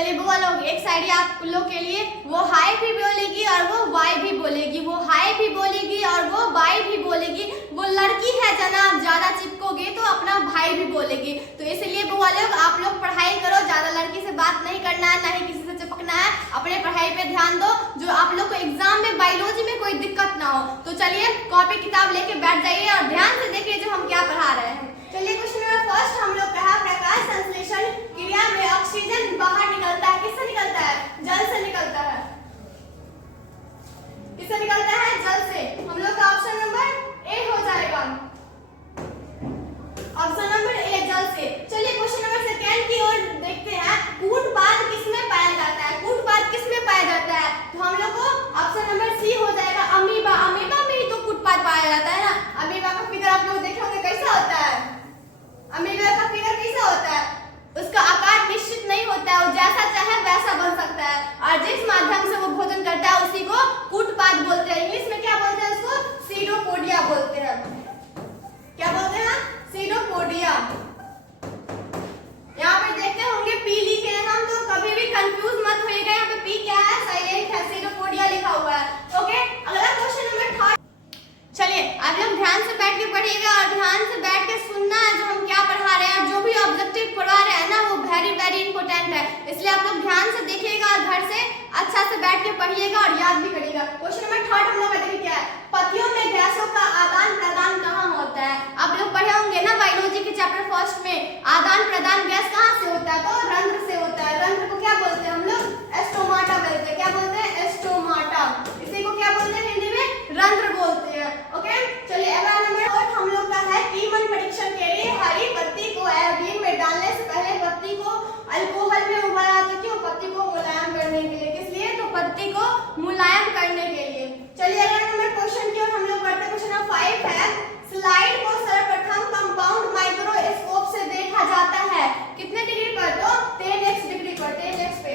चलिए बुआ लोग, एक साइड आप लोग के लिए वो हाय भी बोलेगी और वो वाई भी बोलेगी, वो हाय भी बोलेगी और वो वाई भी बोलेगी। वो लड़की है जनाब, ज्यादा चिपकोगे तो अपना भाई भी बोलेगी। तो इसलिए बुआ लोग आप लोग पढ़ाई करो, ज्यादा लड़की से बात नहीं करना है, ना ही किसी से चिपकना है, अपने पढ़ाई पे ध्यान दो, जो आप लोग को एग्जाम में बायोलॉजी में कोई दिक्कत ना हो। तो चलिए कॉपी किताब लेके बैठ जाइए और ध्यान से देखिए जो हम क्या पढ़ा रहे हैं। चलिए क्वेश्चन नंबर फर्स्ट हम लोग कहा, प्रकाश संश्लेषण क्रिया में ऑक्सीजन बाहर निकलता है, किससे निकलता है? जल से निकलता है। किससे निकलता है? जल से। हम लोग का ऑप्शन नंबर ए हो जाएगा, ऑप्शन नंबर ए जल से। चलिए क्वेश्चन नंबर सेकंड की ओर देखते हैं, कूटपाद किसमें पाया जाता है? कूटपाद किसमें पाया जाता है? तो हम लोग को ऑप्शन नंबर सी हो जाएगा, अमीबा। अमीबा में ही तो कूटपाद पाया जाता है ना। अमीबा का फिगर आप लोग देखे होंगे कैसा होता है? अमीबा का फिगर कैसा होता है? उसका आकार निश्चित नहीं होता है, वो जैसा चाहे वैसा बन सकता है, और जिस माध्यम से वो भोजन करता है उसी को कूटपाद बोलते हैं। इंग्लिश में क्या बोलते हैं उसको? सीडोपोडिया बोलते हैं। क्या बोलते हैं? सीडोपोडिया। यहाँ पे देखते होंगे पी लिखे हैं हम, तो कभी भी कंफ्यूज मत होइएगा, यहाँ पे पी क्या है? साइलेंट है, सीडोपोडिया लिखा हुआ है। ओके, अगला क्वेश्चन नंबर थर्ड। चलिए आप लोग ध्यान से बैठ के पढ़िएगा और ध्यान से बैठ के सुनना है जो हम क्या पढ़ा रहे हैं, और जो भी ऑब्जेक्टिव पढ़ा रहे हैं ना वो वेरी वेरी इंपॉर्टेंट है, इसलिए आप लोग ध्यान से देखिएगा और घर से अच्छा से बैठ के पढ़िएगा और याद भी करिएगा। क्वेश्चन नंबर थर्ड हम लोग का देखिए क्या है, पत्तियों में गैसों का आदान प्रदान कहाँ होता है? आप लोग पढ़े होंगे ना बायोलॉजी के चैप्टर फर्स्ट में, आदान प्रदान गैस कहाँ से होता है? तो रंध्र से होता है। रंध्र को क्या बोलते हैं हम लोग? एस्टोमाटा बोलते हैं। क्या बोलते हैं? एस्टोमाटा। इसी को क्या बोलते हैं हिंदी में? रंध्र बोलते हैं। ओके, चलिए अगला नंबर और हम लोग का है, कीमन परीक्षण के लिए हरी पत्ती को आयोडीन में डालने से पहले पत्ती को अल्कोहल में उबाला जाता है। क्यों? पत्ती को मुलायम करने के लिए। किस लिए? तो पत्ती को मुलायम करने के लिए। चलिए अगला नंबर क्वेश्चन की ओर हम लोग बढ़ते हैं। क्वेश्चन नंबर 5 है, स्लाइड को सर्वप्रथम कंपाउंड माइक्रोस्कोप से देखा जाता है कितने डिग्री पर? तो 10x डिग्री पर, 10x पे।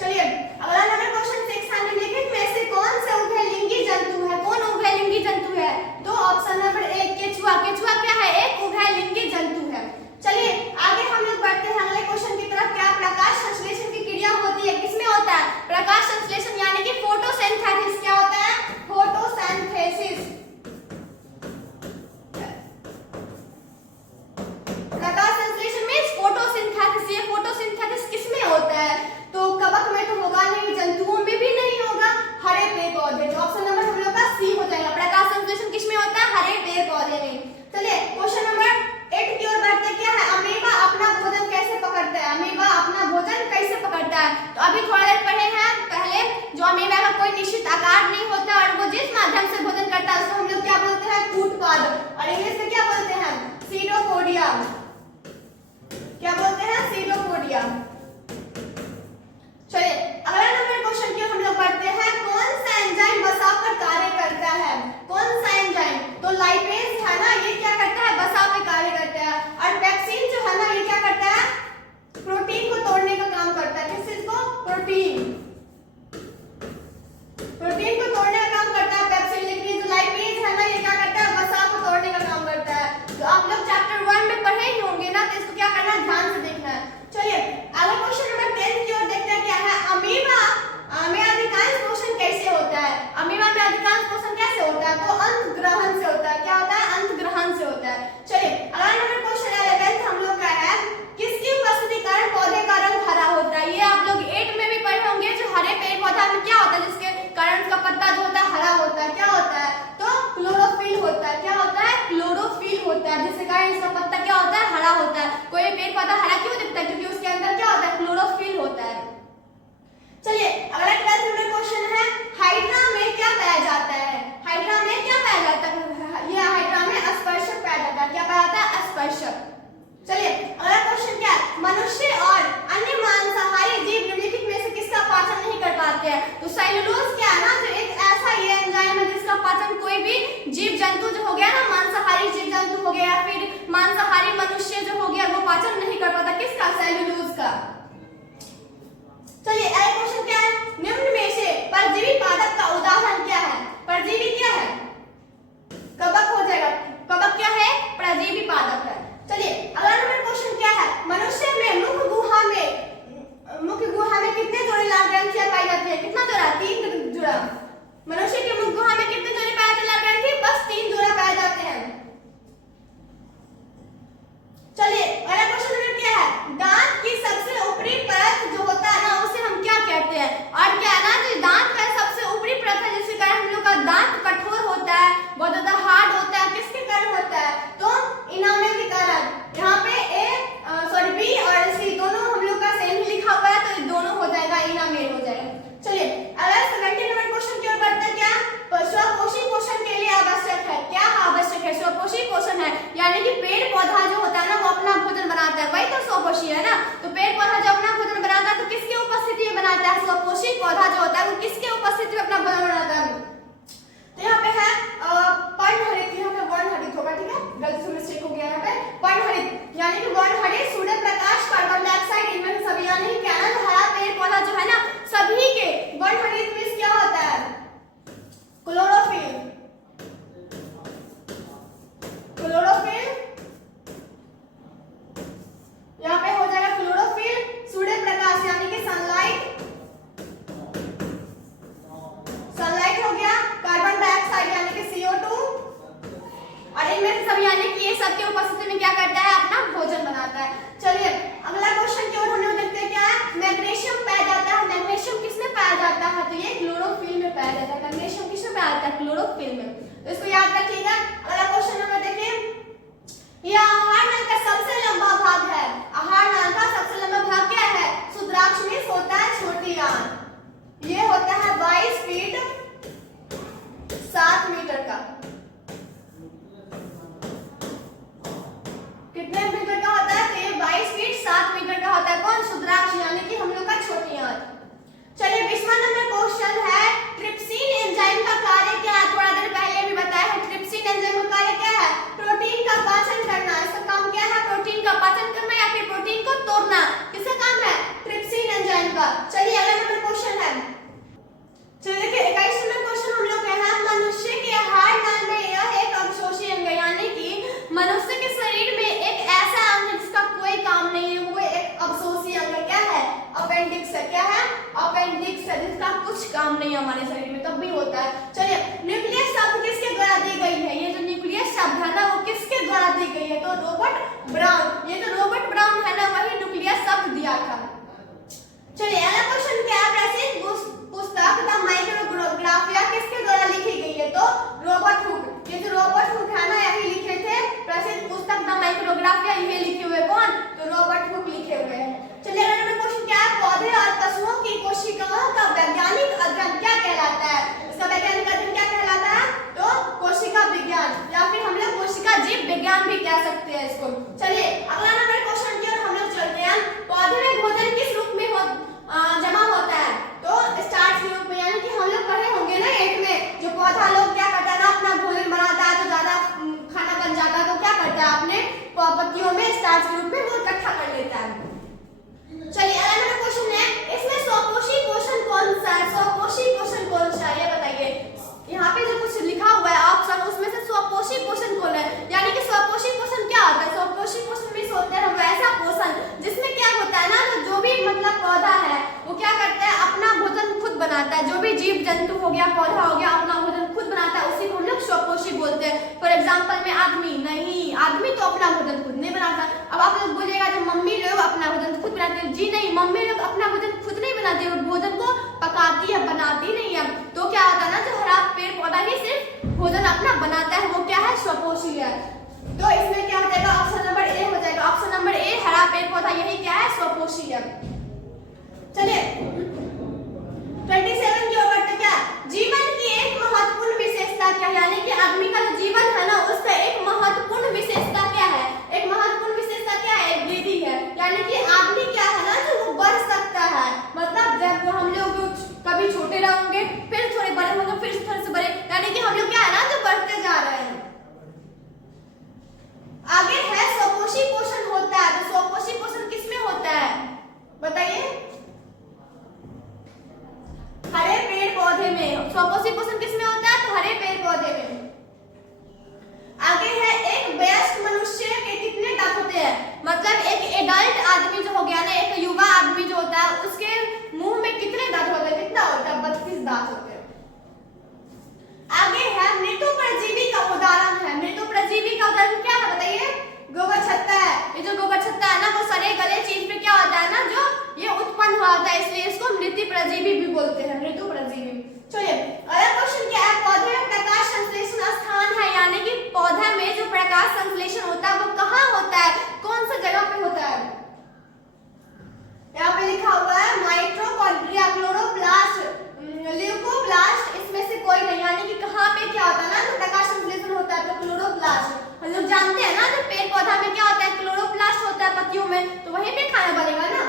चलिए अगला नंबर क्वेश्चन 6 है, निम्नलिखित में से कौन से उभयलिंगी जंतु है? कौन उभयलिंगी जंतु है? तो ऑप्शन नंबर ए केचुआ। केचुआ क्या है? एक उभयलिंगी जंतु है। चलिए आगे हम लोग बढ़ते हैं अगले क्वेश्चन की तरफ। क्या प्रकाश संश्लेषण की क्रिया होती है? किसमें होता है प्रकाश संश्लेषण? यानी कि फोटोसिंथेसिस। क्या होता है? फोटोसिंथेसिस। प्रकाश संश्लेषण में फोटोसिंथेसिस। ये फोटोसिंथेसिस किसमें होता है? तो कवक में तो होगा नहीं, जंतुओं में भी नहीं होगा, हरे पेड़ पौधे। तो ऑप्शन नंबर हम लोग का सी हो जाएगा, प्रकाश संश्लेषण किसमें होता है? हरे पेड़ पौधे में। चलिए क्वेश्चन नंबर 8 की ओर बढ़ते। क्या है? अमीबा अपना भोजन कैसे पकड़ता है? अमीबा अपना भोजन कैसे पकड़ता है? तो अभी थोड़ा देर पढ़े हैं पहले, जो अमीबा का कोई निश्चित आकार नहीं होता और वो जिस माध्यम से भोजन करता है उसको हम लोग क्या बोलते हैं? कूटपाद। और इंग्लिश में क्या बोलते हैं? सीडोपोडिया। क्या बोलते हैं? सीडोपोडिया। चलिए अगला नंबर क्वेश्चन की हम लोग बढ़ते हैं, कौन सा एंजाइम बसा पर कार्य करता है? कौन सा एंजाइम? तो लाइपेज है ना, ये क्या करता है? बसा पे कार्य करता है। और पेप्सिन जो है ना, ये क्या करता है? प्रोटीन को तोड़ने का काम करता है। किस चीज को? प्रोटीन। प्रोटीन को तोड़ने का काम करता है पेप्सिन। लेकिन जो लाइपेज है ना, ये क्या करता है? बसा को तोड़ने का काम करता है। तो आप लोग चैप्टर 1 में पढ़े ही होंगे ना, तो इसको क्या करना है? ध्यान से देखना है। चलिए अगला क्वेश्चन नंबर 10 की ओर देखते हैं। क्या है? अमीबा में अधिकांश पोषण कैसे होता है? अमीबा में अधिकांश पोषण कैसे होता है? तो अंतग्रहण से होता है। क्या होता है? अंतग्रहण से होता है। चलिए अगला नंबर क्वेश्चन 11 हम लोग का है, किसकी उपस्थिति कारण पौधे का रंग हरा होता है? ये आप लोग 8 में भी पढ़े होंगे, जो हरे पेड़ पौधा में क्या होता है जिसके कारण उसका पत्ता जो होता है हरा होता है? क्या होता है? तो क्लोरोफिल होता है। क्या होता है? क्लोरोफिल होता है, जिसके कारण इसका पत्ता क्या होता है? हरा होता है। कोई पेड़ पौधा हरा क्यों दिखता है? क्योंकि उसके अंदर क्लोरोफिल में। तो इसको याद रखिएगा। अगला क्वेश्चन नंबर देखिए, यह आहार नल का सबसे लंबा भाग है। आहार नल का सबसे लंबा भाग क्या है? क्षुद्राक्ष में होता है छोटी आंत। ये होता है 22 फीट 7 मीटर का। कितने मीटर का होता है? तो ये 22 फीट 7 मीटर का होता है। कौन? क्षुद्राक्ष, यानी कि हम लोग का छोटी आंत। चलिए 20वां नंबर क्वेश्चन है, ट्रिप्सिन एंजाइम का कार्य क्या है? थोड़ा देर पहले भी बताया है, ट्रिप्सिन एंजाइम का कार्य क्या है? प्रोटीन का पाचन करना। इसका काम क्या है? प्रोटीन का पाचन करना या फिर प्रोटीन को तोड़ना। किसका काम है? ट्रिप्सिन एंजाइम का। चलिए अगला नंबर क्वेश्चन है, चलिए देखिए 21 नंबर क्वेश्चन हम लोग का है, मनुष्य के आहार नल में यह एक अवशोषी अंग है, यानी कि मनुष्य के शरीर में एक ऐसा अंग है जिसका कोई काम नहीं है, वो एक अवशोषी अंग है। क्या है? अपेंडिक्स है। क्या है? अपेंडिक्स है, जिसका कुछ काम नहीं है हमारे शरीर में, तब भी होता है। चलिए न्यूक्लियस शब्द किसके द्वारा दी गई है? ये जो न्यूक्लियस शब्द है ना, वो किसके द्वारा दी गई है? तो रॉबर्ट ब्राउन। ये जो रॉबर्ट ब्राउन है ना, वही न्यूक्लियस शब्द दिया था। चलिए अगला क्वेश्चन क्या है, प्रसिद्ध पुस्तक द माइक्रोग्राफिया किसके द्वारा लिखी गई है? तो रॉबर्ट हुक। ये जो रॉबर्ट हुक है ना, यही लिखे थे प्रसिद्ध पुस्तक द माइक्रोग्राफिया, यही लिखे हुए कौन? तो रॉबर्ट हुक लिखे हुए हैं। चलिए अगला नंबर क्वेश्चन क्या है, पौधे और पशुओं की कोशिकाओं का वैज्ञानिक अध्ययन क्या कहलाता है? इसका वैज्ञानिक अध्ययन क्या कहलाता है? तो कोशिका विज्ञान, या फिर हम लोग कोशिका जीव विज्ञान भी कह सकते हैं इसको। चलिए अगला नंबर क्वेश्चन की ओर हम लोग चलते हैं, पौधे में भोजन किस रूप में जमा होता है? तो स्टार्च के रूप में, यानी कि हम लोग पढ़े होंगे ना 8 में, जो पौधा लोग क्या करता है ना, अपना भोजन बनाता है तो ज्यादा खाना बन जाता है, तो क्या करता है, अपने पत्तियों में स्टार्च के रूप में वो इकट्ठा कर लेता है। चलिए अगला नंबर क्वेश्चन है, इसमें स्वपोषी पोषण कौन सा है? स्वपोषी पोषण कौन सा है, ये बताइए। यहाँ पे जो कुछ लिखा हुआ है ऑप्शन, उसमें से स्वपोषी पोषण कौन है? यानी कि स्वपोषी पोषण क्या होता है? स्वपोषी पोषण में होता है वैसा पोषण जिसमें क्या होता है ना, तो जो भी मतलब पौधा है वो क्या करता है, अपना भोजन खुद बनाता है। जो भी जीव जंतु हो गया, पौधा हो गया, अपना भोजन खुद बनाता है, उसी को हम लोग स्वपोषी बोलते हैं। फॉर एग्जाम्पल में आदमी नहीं, आदमी तो अपना भोजन खुद नहीं बनाता। अब आप लोग बोलिएगा जो मम्मी लोग अपना भोजन खुद बनाते हैं, जी नहीं, मम्मी लोग अपना भोजन खुद नहीं बनाती, वो भोजन को पकाती है, बनाती नहीं है। तो क्या होता है ना, जो हरा पेड़ पौधा ही सिर्फ भोजन अपना बनाता है, वो क्या है? स्वपोषी है। तो इसमें क्या हो जाएगा? ऑप्शन नंबर ए हो जाएगा। ऑप्शन नंबर ए, हरा पेड़ पौधा, यही क्या है? स्वपोषी है। चलिए 27 की ओर बढ़ते, क्या जीवन की एक महत्वपूर्ण विशेषता क्या है? यानी कि आदमी का जो जीवन है ना, उसका एक महत्वपूर्ण विशेषता क्या है? एक महत्वपूर्ण विशेषता क्या है? वृद्धि है। यानी कि आदमी क्या है ना, जो वो बढ़ सकता है। मतलब जब हम लोग कभी छोटे रहेंगे, फिर थोड़े बड़े होंगे, फिर थोड़े से बड़े, यानी कि हम लोग क्या है ना, जो बढ़ते जा रहे हैं। आगे है स्वपोषी पोषण होता है, तो स्वपोषी पोषण किसमें होता है बताइए? हरे पेड़ पौधे में। स्वपोषी पोषण किसमें होता है? तो हरे पेड़ पौधे में। आगे है, एक वयस्क मनुष्य के कितने दांत होते हैं? मतलब एक एडल्ट आदमी जो हो गया ना, एक युवा आदमी जो होता है, उसके मुंह में कितने दांत होते हैं? कितना होता है? 32 दांत होते हैं। आगे है, मृत्यु परजीवी का उदाहरण है। मृत्यु परजीवी का उदाहरण क्या है बताइए? गोबर छत्ता है। ये जो गोबर छत्ता है ना, वो सड़े गले चीज पे क्या होता है ना, जो ये उत्पन्न हुआ होता है, इसलिए इसको मृत्यु परजीवी भी बोलते हैं, मृत्यु परजीवी। चलिए अगला क्वेश्चन क्या है, पौधे में प्रकाश संश्लेषण स्थान है, यानी कि पौधा में जो प्रकाश संश्लेषण होता है वो कहाँ होता है? कौन सा जगह पे होता है? यहाँ पे लिखा हुआ है माइटोकॉन्ड्रिया, क्लोरोप्लास्ट, ल्यूकोप्लास्ट, इसमें से कोई नहीं। यानी कि कहाँ पे क्या होता है ना, जो प्रकाश संश्लेषण होता है, तो क्लोरोप्लास्ट। हम लोग जानते हैं ना, जो पेड़ पौधा में क्या होता है? क्लोरोप्लास्ट होता है पत्तियों में, तो वहीं पे खाना बनेगा ना।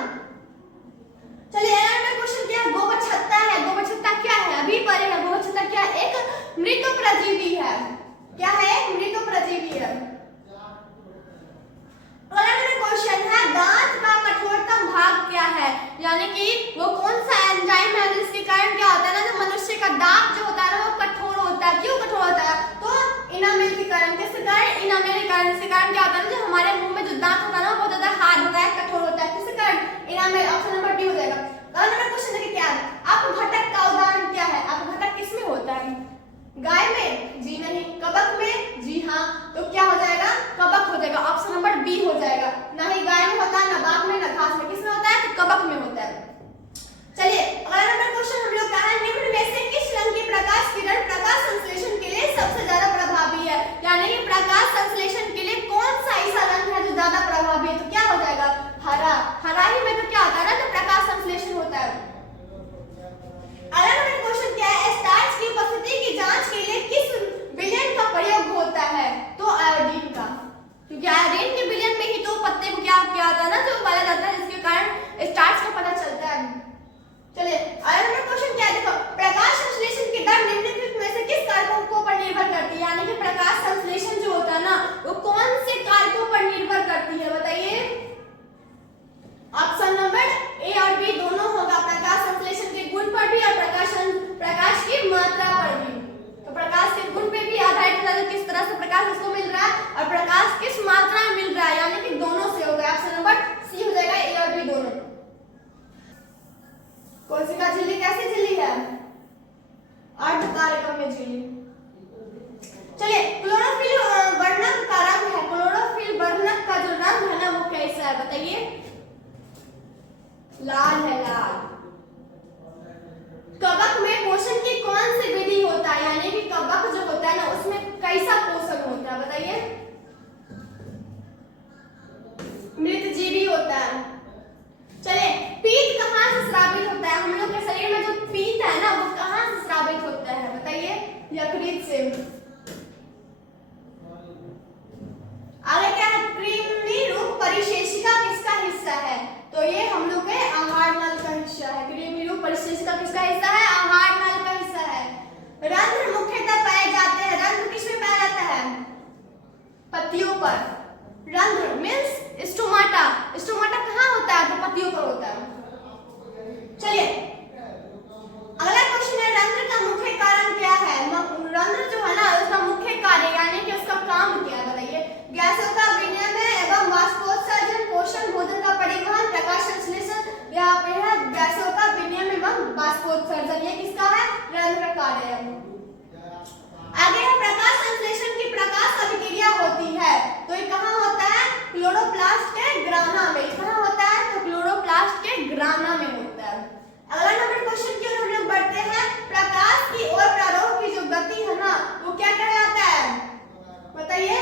चलिए अगला क्वेश्चन क्या है, गोबर छत्ता है। गोबर छत्ता क्या है? अभी पढ़ेगा। गोबर छत्ता क्या है? एक मृत परजीवी है। क्या है? एक मृत परजीवी है। अगला क्वेश्चन है, दांत का कठोरतम भाग क्या है? यानी कि वो कौन सा एंजाइम है जिसके कारण क्या होता है ना, जो मनुष्य का दांत जो होता है ना, वो कठोर होता है। क्यों कठोर होता है? तो इनामेल के कारण। किसके कारण? इनामेल के कारण। इसके कारण क्या होता है ना, जो हमारे मुंह में जो दांत होता है ना, वो बहुत ज्यादा हार्ड होता है, कठोर होता है। किसके कारण? इनामेल। ऑप्शन नंबर डी हो जाएगा। अगला नंबर क्वेश्चन देखिए क्या है, अपघटक का उदाहरण क्या है? अपघटक किसमें होता है? गाय में? जी नहीं। कबक में? जी हाँ। तो क्या हो जाएगा? कबक हो जाएगा। ऑप्शन नंबर बी हो जाएगा। ना ही गाय में होता है, ना बाघ में, ना घास में। किसमें होता है? तो कबक में होता है। चलिए अगला नंबर क्वेश्चन हम लोग का है, निम्न में से किस रंग की प्रकाश किरण प्रकाश संश्लेषण के लिए कोशिका झिल्ली कैसी झिल्ली है? अर्धकारिका में झिल्ली। चलिए, क्लोरोफिल वर्णक का रंग है, क्लोरोफिल वर्णक का जो रंग है ना वो कैसा है बताइए? लाल है, लाल। कवक में पोषण की कौन सी विधि होता है, यानी कि कवक जो होता है ना उसमें कैसा पोषण होता है बताइए? मृतजीवी होता है। चलिए, पीत कहाँ से स्रावित होता है? हम लोग के शरीर में जो पीत है ना वो कहाँ से स्रावित होता है बताइए? यकृत से। आगे क्या है? कृमि रूप परिशेषिका किसका हिस्सा है? तो ये हम लोग के आहार नल का हिस्सा है। कृमि रूप परिशेषिका किसका हिस्सा है? आहार नल का हिस्सा है। रंध्र मुख्यतः पाए जाते हैं, रंध्र किसमें पाया जाता है? पत्तियों पर। रंध्र मीन्स स्टोमाटा, स्टोमाटा कहाँ होता है? तो पत्तियों पर होता है। चलिए, अगला क्वेश्चन है, रंध्र का मुख्य कारण क्या है? रंध्र जो है ना उसका मुख्य कार्य यानी कि उसका काम क्या है बताइए? गैसों का विनिमय एवं वाष्पोत्सर्जन, पोषण, भोजन का परिवहन, प्रकाश संश्लेषण, यहाँ पे है गैसों का विनिमय एवं वाष्पोत्सर्जन, ये किसका है? रंध्र का कार्य है। आगे है प्रकाश संश्लेषण की प्रकाश अभिक्रिया होती है, तो ये कहाँ होता है? क्लोरोप्लास्ट के ग्राना में। कहाँ होता है? तो क्लोरोप्लास्ट के ग्राना में होता है। अगला नंबर क्वेश्चन की ओर हम लोग बढ़ते हैं। प्रकाश की ओर प्रारूप की जो गति है ना वो क्या कहलाता है बताइए?